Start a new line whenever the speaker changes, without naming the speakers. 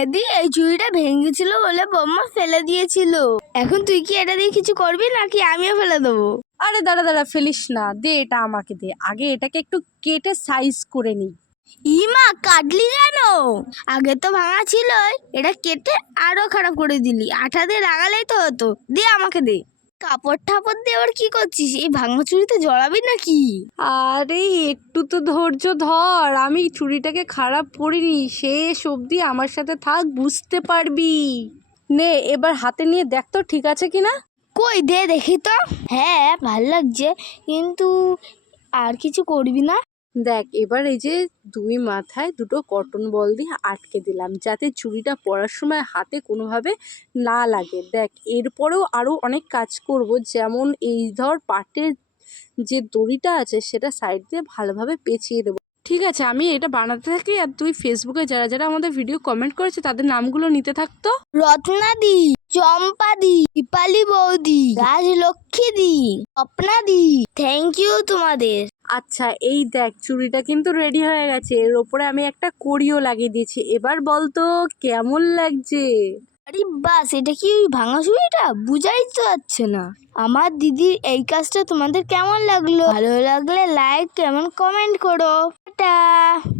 এদি এই চুড়িটা ভেঙেছিল বলে বম্মা ফেলে দিয়েছিল। এখন তুই কি এটা দিয়ে কিছু করবি নাকি আমিও ফেলে দেবো?
আরে দাঁড়া দাঁড়া ফেলিস না। দে এটা আমাকে দে। আগে এটাকে একটু কেটে সাইজ করে নিই।
ইমা কাটলি কেন? আগে তো ভাঙা ছিল এটা কেটে আরও খারাপ করে দিলি। আঠা দিয়ে লাগালেই তো হতো। দে আমাকে দে। কাপড় ঠাপড় দিয়ে আবার কি করছিস? এই ভাঙা চুরিতে জড়াবি নাকি?
আরে একটু তো ধৈর্য ধর। আমি চুড়িটাকে খারাপ করিনি শেষ অবধি আমার সাথে থাক বুঝতে পারবি। নে এবার হাতে নিয়ে দেখ তো ঠিক আছে কিনা
কই দে দেখি তো। হ্যাঁ ভালো লাগছে। কিন্তু আর কিছু করবি না?
দেখ, এবার এই যে দুই মাথায় দুটো কটন বল দিয়ে আটকে দিলাম, যাতে চুড়িটা পরার সময় হাতে কোনোভাবে না লাগে। দেখ, এরপরেও আরও অনেক কাজ করব, যেমন এই ধর পাটের যে দড়িটা আছে, সেটা সাইড দিয়ে ভালোভাবে পেঁচিয়ে দেবো। ঠিক আছে, আমি এটা বানাতে থাকি আর তুই ফেসবুকে যারা যারা আমাদের ভিডিও কমেন্ট করেছে, তাদের নামগুলো নিতে থাকতো
রত্নাদি, চম্পাদি, দীপালি বৌদি রাজলক্ষ্মী দি স্বপ্নাদি থ্যাংক ইউ তোমাদের।
আচ্ছা এই দেখ, চুড়িটা কিন্তু রেডি হয়ে গেছে। এর ওপরে আমি একটা কড়িও লাগিয়ে দিয়েছি। এবার বলতো কেমন লাগছে?
আরে বাস, এটা কি ওই ভাঙা চুড়িটা? বুঝাই তো যাচ্ছে না। আমার দিদির এই কাজটা তোমাদের কেমন লাগল? ভালো লাগলে লাইক কেমন কমেন্ট করো। টাটা।